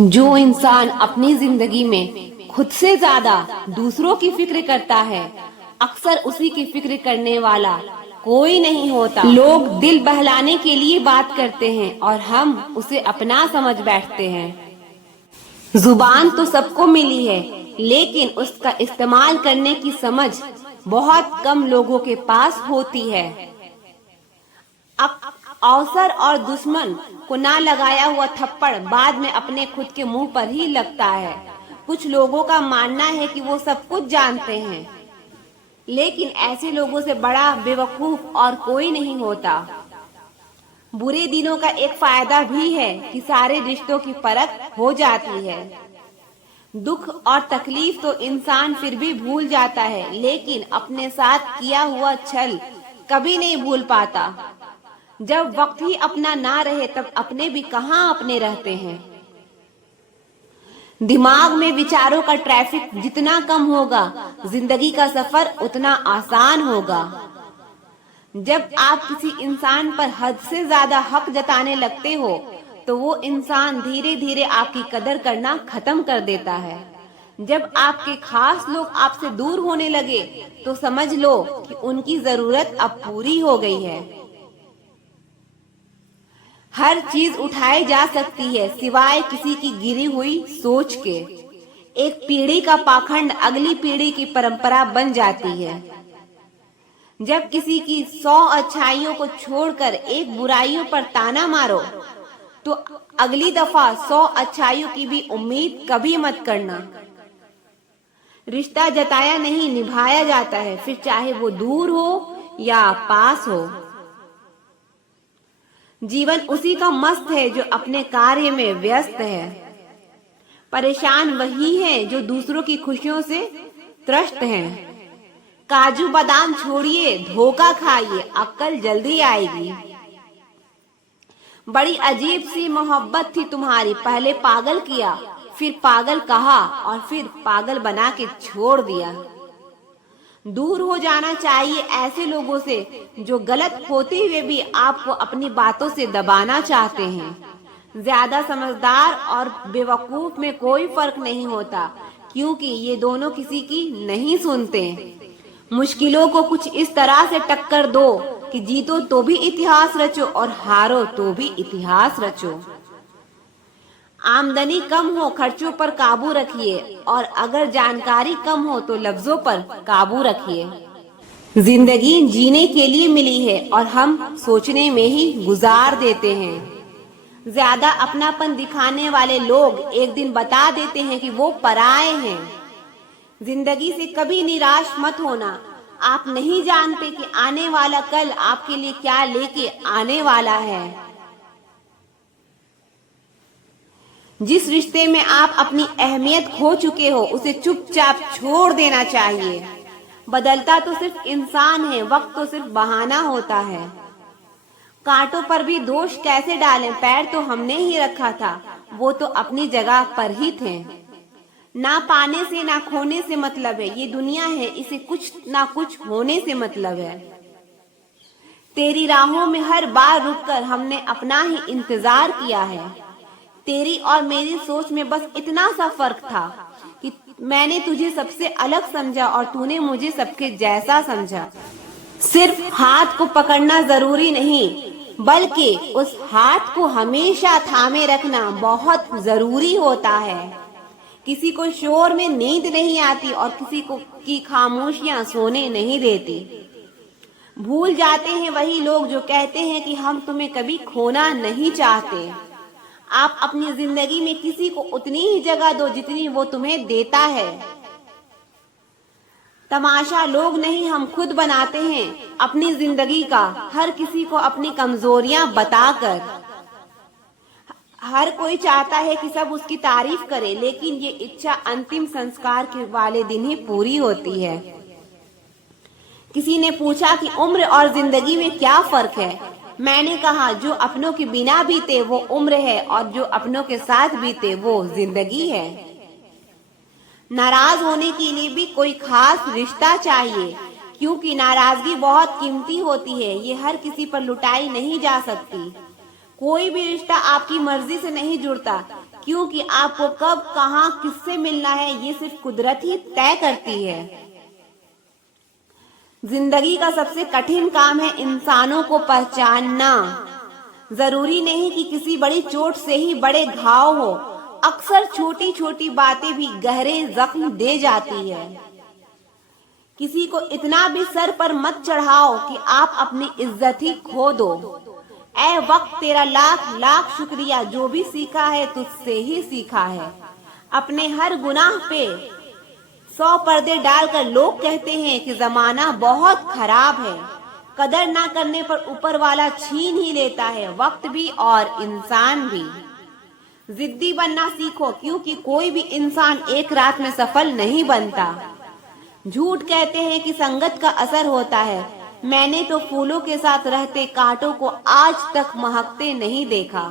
जो इंसान अपनी जिंदगी में खुद से ज्यादा दूसरों की फिक्र करता है, अक्सर उसी की फिक्र करने वाला कोई नहीं होता। लोग दिल बहलाने के लिए बात करते हैं और हम उसे अपना समझ बैठते हैं। जुबान तो सबको मिली है, लेकिन उसका इस्तेमाल करने की समझ बहुत कम लोगों के पास होती है। अवसर और दुश्मन को ना लगाया हुआ थप्पड़ बाद में अपने खुद के मुंह पर ही लगता है। कुछ लोगों का मानना है कि वो सब कुछ जानते हैं, लेकिन ऐसे लोगों से बड़ा बेवकूफ और कोई नहीं होता। बुरे दिनों का एक फायदा भी है कि सारे रिश्तों की परख हो जाती है। दुख और तकलीफ तो इंसान फिर भी भूल जाता है, लेकिन अपने साथ किया हुआ छल कभी नहीं भूल पाता। जब वक्त ही अपना ना रहे तब अपने भी कहाँ अपने रहते हैं। दिमाग में विचारों का ट्रैफिक जितना कम होगा, जिंदगी का सफर उतना आसान होगा। जब आप किसी इंसान पर हद से ज्यादा हक जताने लगते हो, तो वो इंसान धीरे धीरे आपकी कदर करना खत्म कर देता है। जब आपके खास लोग आपसे दूर होने लगे, तो समझ लो कि उनकी जरूरत अब पूरी हो गई है। हर चीज उठाई जा सकती है सिवाय किसी की गिरी हुई सोच के। एक पीढ़ी का पाखंड अगली पीढ़ी की परंपरा बन जाती है। जब किसी की 100 अच्छाइयों को छोड़कर एक बुराइयों पर ताना मारो, तो अगली दफा 100 अच्छाइयों की भी उम्मीद कभी मत करना। रिश्ता जताया नहीं निभाया जाता है, फिर चाहे वो दूर हो या पास हो। जीवन उसी का मस्त है जो अपने कार्य में व्यस्त है। परेशान वही है जो दूसरों की खुशियों से त्रस्त है। काजू बादाम छोड़िए, धोखा खाइए, अक्ल जल्दी आएगी। बड़ी अजीब सी मोहब्बत थी तुम्हारी, पहले पागल किया, फिर पागल कहा और फिर पागल बना के छोड़ दिया। दूर हो जाना चाहिए ऐसे लोगों से जो गलत होते हुए भी आपको अपनी बातों से दबाना चाहते हैं। ज्यादा समझदार और बेवकूफ में कोई फर्क नहीं होता, क्योंकि ये दोनों किसी की नहीं सुनते। मुश्किलों को कुछ इस तरह से टक्कर दो कि जीतो तो भी इतिहास रचो और हारो तो भी इतिहास रचो। आमदनी कम हो, खर्चों पर काबू रखिए, और अगर जानकारी कम हो तो लफ्जों पर काबू रखिए। जिंदगी जीने के लिए मिली है और हम सोचने में ही गुजार देते हैं। ज्यादा अपनापन दिखाने वाले लोग एक दिन बता देते हैं कि वो पराए हैं। जिंदगी से कभी निराश मत होना। आप नहीं जानते कि आने वाला कल आपके लिए क्या लेके आने वाला है। जिस रिश्ते में आप अपनी अहमियत खो चुके हो, उसे चुपचाप छोड़ देना चाहिए। बदलता तो सिर्फ इंसान है, वक्त तो सिर्फ बहाना होता है। कांटों पर भी दोष कैसे डालें, पैर तो हमने ही रखा था, वो तो अपनी जगह पर ही थे। ना पाने से ना खोने से मतलब है, ये दुनिया है, इसे कुछ ना कुछ होने से मतलब है। तेरी राहों में हर बार रुककर हमने अपना ही इंतजार किया है। तेरी और मेरी सोच में बस इतना सा फर्क था कि मैंने तुझे सबसे अलग समझा और तूने मुझे सबके जैसा समझा। सिर्फ हाथ को पकड़ना जरूरी नहीं, बल्कि उस हाथ को हमेशा थामे रखना बहुत जरूरी होता है। किसी को शोर में नींद नहीं आती और किसी को की खामोशियां सोने नहीं देती। भूल जाते हैं वही लोग जो कहते हैं कि हम तुम्हें कभी खोना नहीं चाहते। आप अपनी जिंदगी में किसी को उतनी ही जगह दो जितनी वो तुम्हें देता है। तमाशा लोग नहीं, हम खुद बनाते हैं अपनी जिंदगी का, हर किसी को अपनी कमजोरियां बताकर। हर कोई चाहता है कि सब उसकी तारीफ करे, लेकिन ये इच्छा अंतिम संस्कार के वाले दिन ही पूरी होती है। किसी ने पूछा कि उम्र और जिंदगी में क्या फर्क है। मैंने कहा, जो अपनों के बिना बीते वो उम्र है, और जो अपनों के साथ बीते वो जिंदगी है। नाराज होने के लिए भी कोई खास रिश्ता चाहिए, क्योंकि नाराजगी बहुत कीमती होती है, ये हर किसी पर लुटाई नहीं जा सकती। कोई भी रिश्ता आपकी मर्जी से नहीं जुड़ता, क्योंकि आपको कब, कहां, किससे मिलना है ये सिर्फ कुदरत ही तय करती है। जिंदगी का सबसे कठिन काम है इंसानों को पहचानना। जरूरी नहीं कि किसी बड़ी चोट से ही बड़े घाव हो, अक्सर छोटी छोटी बातें भी गहरे जख्म दे जाती है। किसी को इतना भी सर पर मत चढ़ाओ कि आप अपनी इज्जत ही खो दो। ऐ वक्त तेरा लाख लाख शुक्रिया, जो भी सीखा है तुझसे ही सीखा है। अपने हर गुनाह पे 100 पर्दे डालकर लोग कहते हैं कि जमाना बहुत खराब है। कदर ना करने पर ऊपर वाला छीन ही लेता है, वक्त भी और इंसान भी। जिद्दी बनना सीखो, क्योंकि कोई भी इंसान एक रात में सफल नहीं बनता। झूठ कहते हैं कि संगत का असर होता है। मैंने तो फूलों के साथ रहते कांटों को आज तक महकते नहीं देखा।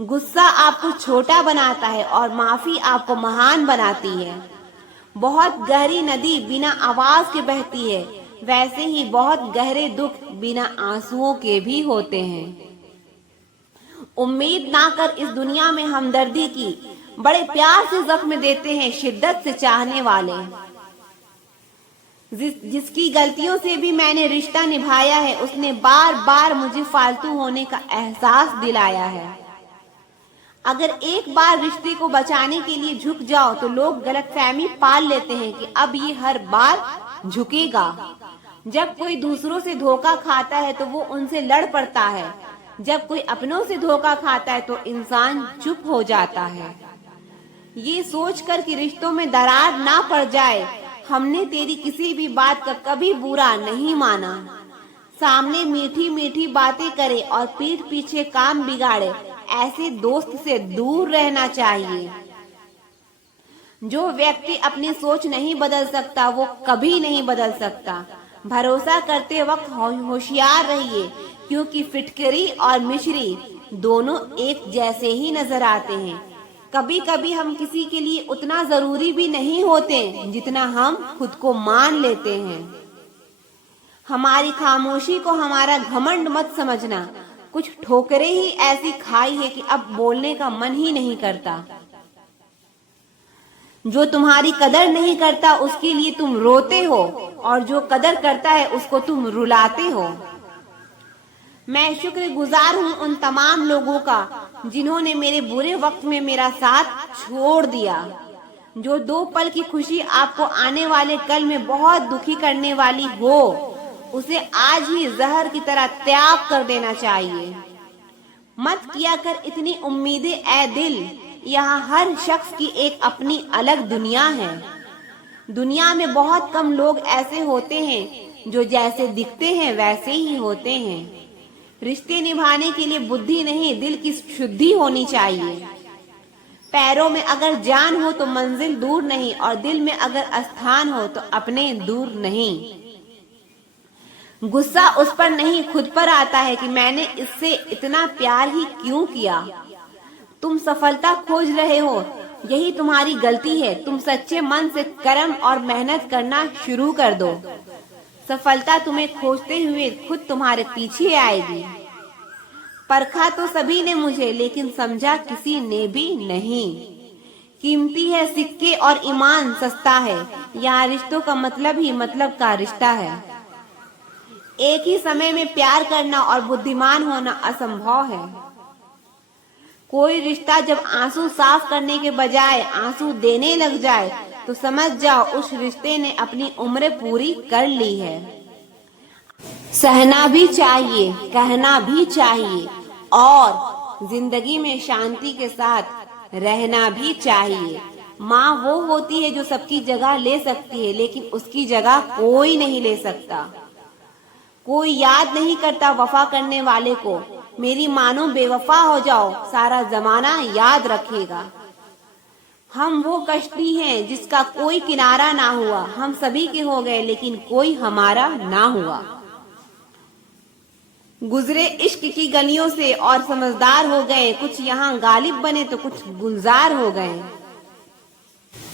गुस्सा आपको छोटा बनाता है और माफी आपको महान बनाती है। बहुत गहरी नदी बिना आवाज के बहती है, वैसे ही बहुत गहरे दुख बिना आंसुओं के भी होते हैं। उम्मीद ना कर इस दुनिया में हमदर्दी की, बड़े प्यार से जख्म देते हैं शिद्दत से चाहने वाले। जिसकी गलतियों से भी मैंने रिश्ता निभाया है, उसने बार बार मुझे फालतू होने का एहसास दिलाया है। अगर एक बार रिश्ते को बचाने के लिए झुक जाओ तो लोग गलतफहमी पाल लेते हैं कि अब ये हर बार झुकेगा। जब कोई दूसरों से धोखा खाता है तो वो उनसे लड़ पड़ता है। जब कोई अपनों से धोखा खाता है तो इंसान चुप हो जाता है। ये सोचकर कि रिश्तों में दरार ना पड़ जाए, हमने तेरी किसी भी बात का कभी बुरा नहीं माना। सामने मीठी मीठी बातें करे और पीठ पीछे काम बिगाड़े, ऐसे दोस्त से दूर रहना चाहिए। जो व्यक्ति अपनी सोच नहीं बदल सकता वो कभी नहीं बदल सकता। भरोसा करते वक्त होशियार रहिए, क्योंकि फिटकरी और मिश्री दोनों एक जैसे ही नजर आते हैं। कभी कभी हम किसी के लिए उतना जरूरी भी नहीं होते जितना हम खुद को मान लेते हैं। हमारी खामोशी को हमारा घमंड मत समझना। कुछ ठोकरें ही ऐसी खाई है कि अब बोलने का मन ही नहीं करता। जो तुम्हारी कदर नहीं करता उसके लिए तुम रोते हो, और जो कदर करता है उसको तुम रुलाते हो। मैं शुक्रगुजार हूँ उन तमाम लोगों का जिन्होंने मेरे बुरे वक्त में मेरा साथ छोड़ दिया। जो 2 पल की खुशी आपको आने वाले कल में बहुत दुखी करने वाली हो, उसे आज ही जहर की तरह त्याग कर देना चाहिए। मत किया कर इतनी उम्मीदें ऐ दिल, यहाँ हर शख्स की एक अपनी अलग दुनिया है। दुनिया में बहुत कम लोग ऐसे होते हैं जो जैसे दिखते हैं वैसे ही होते हैं। रिश्ते निभाने के लिए बुद्धि नहीं, दिल की शुद्धि होनी चाहिए। पैरों में अगर जान हो तो मंजिल दूर नहीं, और दिल में अगर स्थान हो तो अपने दूर नहीं। गुस्सा उस पर नहीं खुद पर आता है कि मैंने इससे इतना प्यार ही क्यों किया। तुम सफलता खोज रहे हो, यही तुम्हारी गलती है। तुम सच्चे मन से कर्म और मेहनत करना शुरू कर दो। सफलता तुम्हें खोजते हुए खुद तुम्हारे पीछे आएगी। परखा तो सभी ने मुझे, लेकिन समझा किसी ने भी नहीं। कीमती है सिक्के और ईमान सस्ता है, यहाँ रिश्तों का मतलब ही मतलब का रिश्ता है। एक ही समय में प्यार करना और बुद्धिमान होना असंभव है। कोई रिश्ता जब आंसू साफ करने के बजाय आंसू देने लग जाए तो समझ जाओ उस रिश्ते ने अपनी उम्र पूरी कर ली है। सहना भी चाहिए, कहना भी चाहिए, और जिंदगी में शांति के साथ रहना भी चाहिए। माँ वो होती है जो सबकी जगह ले सकती है, लेकिन उसकी जगह कोई नहीं ले सकता। कोई याद नहीं करता वफा करने वाले को। मेरी मानो बेवफा हो जाओ, सारा जमाना याद रखेगा। हम वो कश्ती हैं जिसका कोई किनारा ना हुआ। हम सभी के हो गए लेकिन कोई हमारा ना हुआ। गुजरे इश्क की गलियों से और समझदार हो गए। कुछ यहाँ गालिब बने तो कुछ गुलजार हो गए।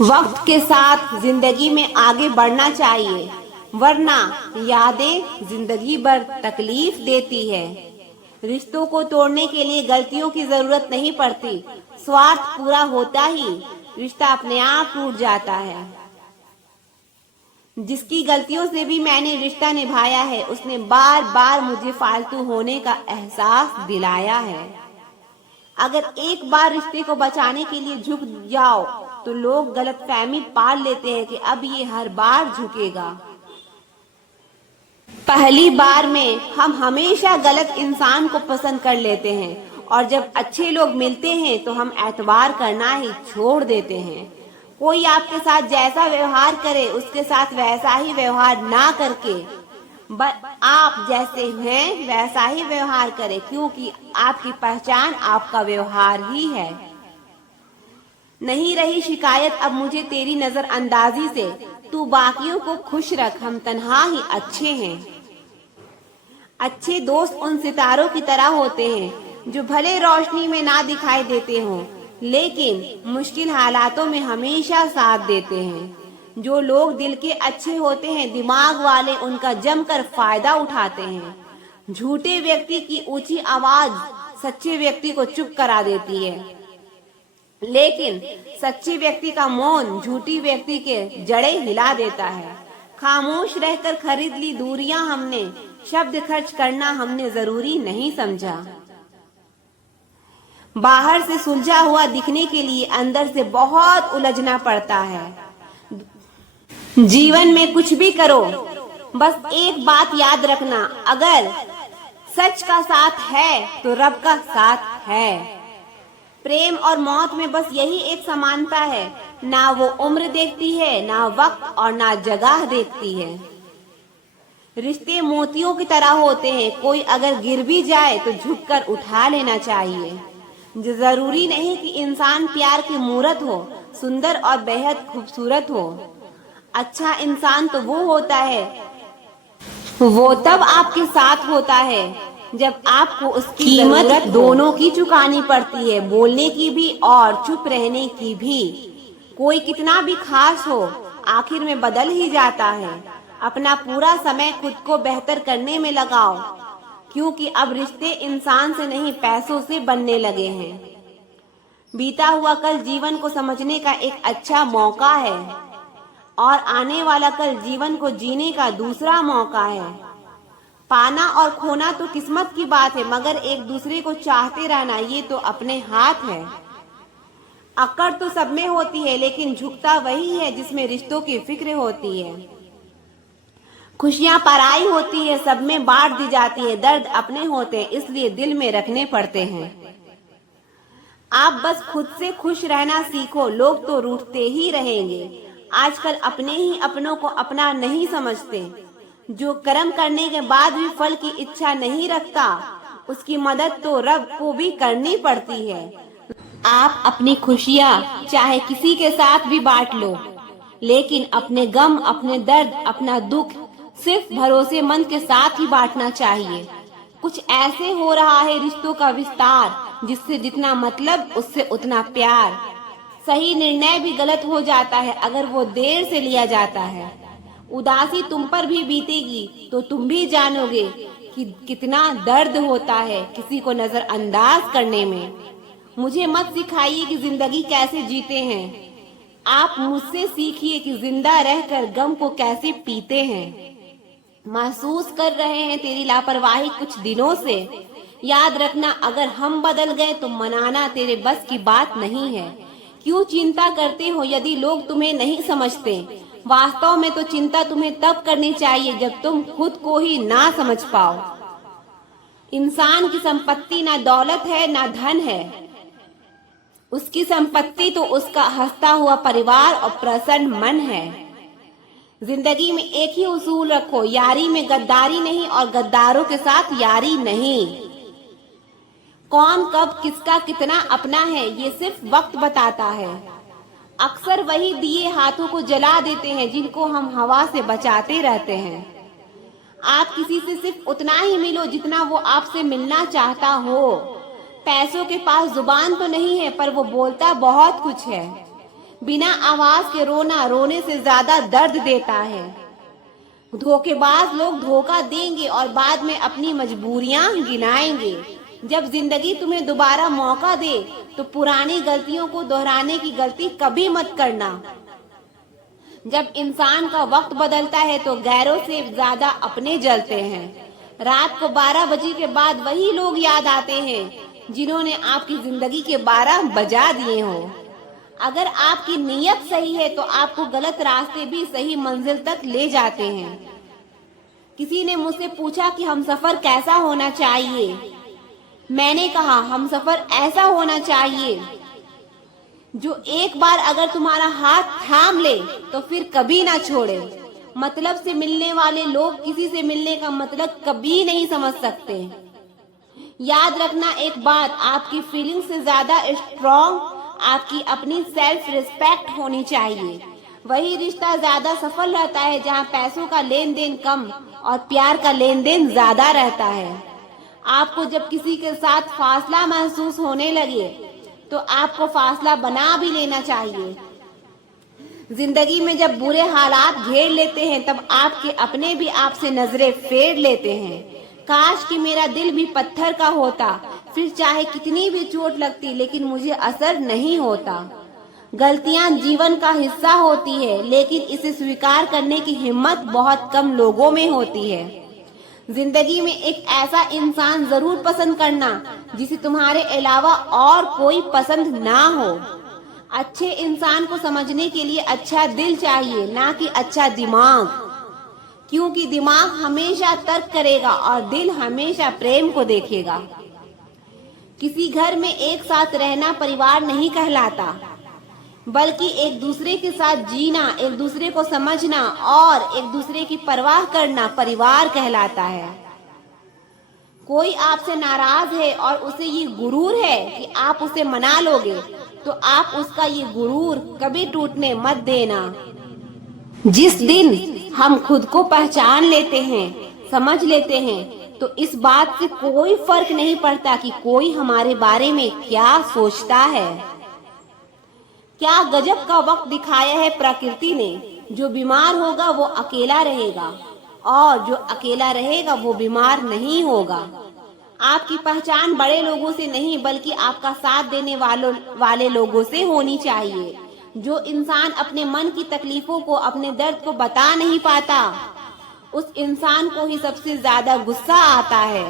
वक्त के साथ जिंदगी में आगे बढ़ना चाहिए, वरना यादें जिंदगी भर तकलीफ देती है। रिश्तों को तोड़ने के लिए गलतियों की जरूरत नहीं पड़ती, स्वार्थ पूरा होता ही रिश्ता अपने आप टूट जाता है। जिसकी गलतियों से भी मैंने रिश्ता निभाया है, उसने बार बार मुझे फालतू होने का एहसास दिलाया है। अगर एक बार रिश्ते को बचाने के लिए झुक जाओ तो लोग गलतफहमी पाल लेते हैं कि अब ये हर बार झुकेगा। पहली बार में हम हमेशा गलत इंसान को पसंद कर लेते हैं और जब अच्छे लोग मिलते हैं तो हम एतबार करना ही छोड़ देते हैं। कोई आपके साथ जैसा व्यवहार करे उसके साथ वैसा ही व्यवहार ना करके आप जैसे हैं वैसा ही व्यवहार करें, क्योंकि आपकी पहचान आपका व्यवहार ही है। नहीं रही शिकायत अब मुझे तेरी नजरअंदाजी से, तू बाकियों को खुश रख, हम तन्हा ही अच्छे हैं। अच्छे दोस्त उन सितारों की तरह होते हैं जो भले रोशनी में ना दिखाई देते हों लेकिन मुश्किल हालातों में हमेशा साथ देते हैं। जो लोग दिल के अच्छे होते हैं, दिमाग वाले, उनका जमकर फायदा उठाते हैं। झूठे व्यक्ति की ऊंची आवाज सच्चे व्यक्ति को चुप करा देती है, लेकिन सच्चे व्यक्ति का मौन झूठी व्यक्ति के जड़ें हिला देता है। खामोश रहकर खरीद ली दूरियां हमने, शब्द खर्च करना हमने जरूरी नहीं समझा। बाहर से सुलझा हुआ दिखने के लिए अंदर से बहुत उलझना पड़ता है। जीवन में कुछ भी करो, बस एक बात याद रखना, अगर सच का साथ है तो रब का साथ है। प्रेम और मौत में बस यही एक समानता है, ना वो उम्र देखती है, ना वक्त और ना जगह देखती है। रिश्ते मोतियों की तरह होते हैं, कोई अगर गिर भी जाए तो झुककर उठा लेना चाहिए। जरूरी नहीं कि इंसान प्यार की मूरत हो, सुंदर और बेहद खूबसूरत हो। अच्छा इंसान तो वो होता है, वो तब आपके साथ होता है जब आपको उसकी कीमत दोनों की चुकानी पड़ती है, बोलने की भी और चुप रहने की भी। कोई कितना भी खास हो आखिर में बदल ही जाता है। अपना पूरा समय खुद को बेहतर करने में लगाओ, क्योंकि अब रिश्ते इंसान से नहीं पैसों से बनने लगे हैं। बीता हुआ कल जीवन को समझने का एक अच्छा मौका है और आने वाला कल जीवन को जीने का दूसरा मौका है। पाना और खोना तो किस्मत की बात है, मगर एक दूसरे को चाहते रहना ये तो अपने हाथ है। अकड़ तो सब में होती है, लेकिन झुकता वही है जिसमें रिश्तों की फिक्र होती है। खुशियां पराई होती है, सब में बांट दी जाती है। दर्द अपने होते हैं, इसलिए दिल में रखने पड़ते हैं। आप बस खुद से खुश रहना सीखो, लोग तो रूठते ही रहेंगे। आजकल अपने ही अपनों को अपना नहीं समझते। जो कर्म करने के बाद भी फल की इच्छा नहीं रखता, उसकी मदद तो रब को भी करनी पड़ती है। आप अपनी खुशियाँ चाहे किसी के साथ भी बांट लो, लेकिन अपने गम, अपने दर्द, अपना दुख सिर्फ भरोसेमंद के साथ ही बांटना चाहिए। कुछ ऐसे हो रहा है रिश्तों का विस्तार, जिससे जितना मतलब उससे उतना प्यार। सही निर्णय भी गलत हो जाता है अगर वो देर से लिया जाता है। उदासी तुम पर भी बीतेगी तो तुम भी जानोगे कि कितना दर्द होता है किसी को नजरअंदाज करने में। मुझे मत सिखाइए कि जिंदगी कैसे जीते हैं, आप मुझसे सीखिए कि जिंदा रहकर गम को कैसे पीते हैं। महसूस कर रहे हैं तेरी लापरवाही कुछ दिनों से, याद रखना अगर हम बदल गए तो मनाना तेरे बस की बात नहीं है। क्यों चिंता करते हो यदि लोग तुम्हें नहीं समझते? वास्तव में तो चिंता तुम्हें तब करनी चाहिए जब तुम खुद को ही ना समझ पाओ। इंसान की संपत्ति ना दौलत है ना धन है, उसकी संपत्ति तो उसका हंसता हुआ परिवार और प्रसन्न मन है। जिंदगी में एक ही उसूल रखो, यारी में गद्दारी नहीं और गद्दारों के साथ यारी नहीं। कौन कब किसका कितना अपना है ये सिर्फ वक्त बताता है। अक्सर वही दिए हाथों को जला देते हैं जिनको हम हवा से बचाते रहते हैं। आप किसी से सिर्फ उतना ही मिलो जितना वो आपसे मिलना चाहता हो। पैसों के पास जुबान तो नहीं है पर वो बोलता बहुत कुछ है। बिना आवाज के रोना रोने से ज्यादा दर्द देता है। धोखेबाज लोग धोखा देंगे और बाद में अपनी मजबूरियां गिनाएंगे। जब जिंदगी तुम्हें दोबारा मौका दे तो पुरानी गलतियों को दोहराने की गलती कभी मत करना। जब इंसान का वक्त बदलता है तो गैरों से ज्यादा अपने जलते हैं। रात को 12 बजे के बाद वही लोग याद आते हैं जिन्होंने आपकी जिंदगी के 12 बजा दिए हो। अगर आपकी नीयत सही है तो आपको गलत रास्ते भी सही मंजिल तक ले जाते हैं। किसी ने मुझसे पूछा कि हमसफर कैसा होना चाहिए। मैंने कहा हमसफर ऐसा होना चाहिए जो एक बार अगर तुम्हारा हाथ थाम ले तो फिर कभी ना छोड़े। मतलब से मिलने वाले लोग किसी से मिलने का मतलब कभी नहीं समझ सकते। याद रखना एक बात, आपकी फीलिंग से ज्यादा स्ट्रॉन्ग आपकी अपनी सेल्फ रिस्पेक्ट होनी चाहिए। वही रिश्ता ज्यादा सफल रहता है जहाँ पैसों का लेन देन कम और प्यार का लेन देन ज्यादा रहता है। आपको जब किसी के साथ फासला महसूस होने लगे तो आपको फासला बना भी लेना चाहिए। जिंदगी में जब बुरे हालात घेर लेते हैं तब आपके अपने भी आपसे नजरें फेर लेते हैं। काश कि मेरा दिल भी पत्थर का होता, फिर चाहे कितनी भी चोट लगती लेकिन मुझे असर नहीं होता। गलतियां जीवन का हिस्सा होती है लेकिन इसे स्वीकार करने की हिम्मत बहुत कम लोगों में होती है। जिंदगी में एक ऐसा इंसान जरूर पसंद करना जिसे तुम्हारे अलावा और कोई पसंद ना हो। अच्छे इंसान को समझने के लिए अच्छा दिल चाहिए, ना कि अच्छा दिमाग, क्योंकि दिमाग हमेशा तर्क करेगा और दिल हमेशा प्रेम को देखेगा। किसी घर में एक साथ रहना परिवार नहीं कहलाता, बल्कि एक दूसरे के साथ जीना, एक दूसरे को समझना और एक दूसरे की परवाह करना परिवार कहलाता है। कोई आपसे नाराज है और उसे ये गुरूर है कि आप उसे मना लोगे, तो आप उसका ये गुरूर कभी टूटने मत देना। जिस दिन हम खुद को पहचान लेते हैं, समझ लेते हैं, तो इस बात से कोई फर्क नहीं पड़ता कि कोई हमारे बारे में क्या सोचता है। क्या गजब का वक्त दिखाया है प्रकृति ने। जो बीमार होगा वो अकेला रहेगा और जो अकेला रहेगा वो बीमार नहीं होगा। आपकी पहचान बड़े लोगों से नहीं बल्कि आपका साथ देने वाले लोगों से होनी चाहिए। जो इंसान अपने मन की तकलीफों को, अपने दर्द को बता नहीं पाता, उस इंसान को ही सबसे ज्यादा गुस्सा आता है।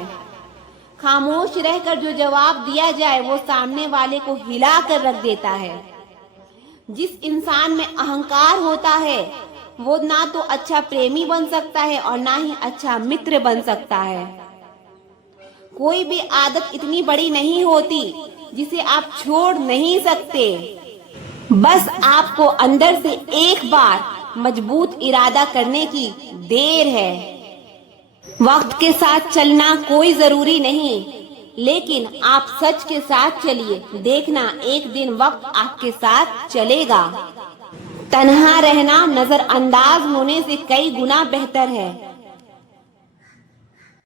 खामोश रहकर जो जवाब दिया जाए वो सामने वाले को हिला कर रख देता है। जिस इंसान में अहंकार होता है वो ना तो अच्छा प्रेमी बन सकता है और ना ही अच्छा मित्र बन सकता है। कोई भी आदत इतनी बड़ी नहीं होती जिसे आप छोड़ नहीं सकते। बस आपको अंदर से एक बार मजबूत इरादा करने की देर है। वक्त के साथ चलना कोई जरूरी नहीं, लेकिन आप सच के साथ चलिए, देखना एक दिन वक्त आपके साथ चलेगा। तन्हा रहना नजरअंदाज होने से कई गुना बेहतर है।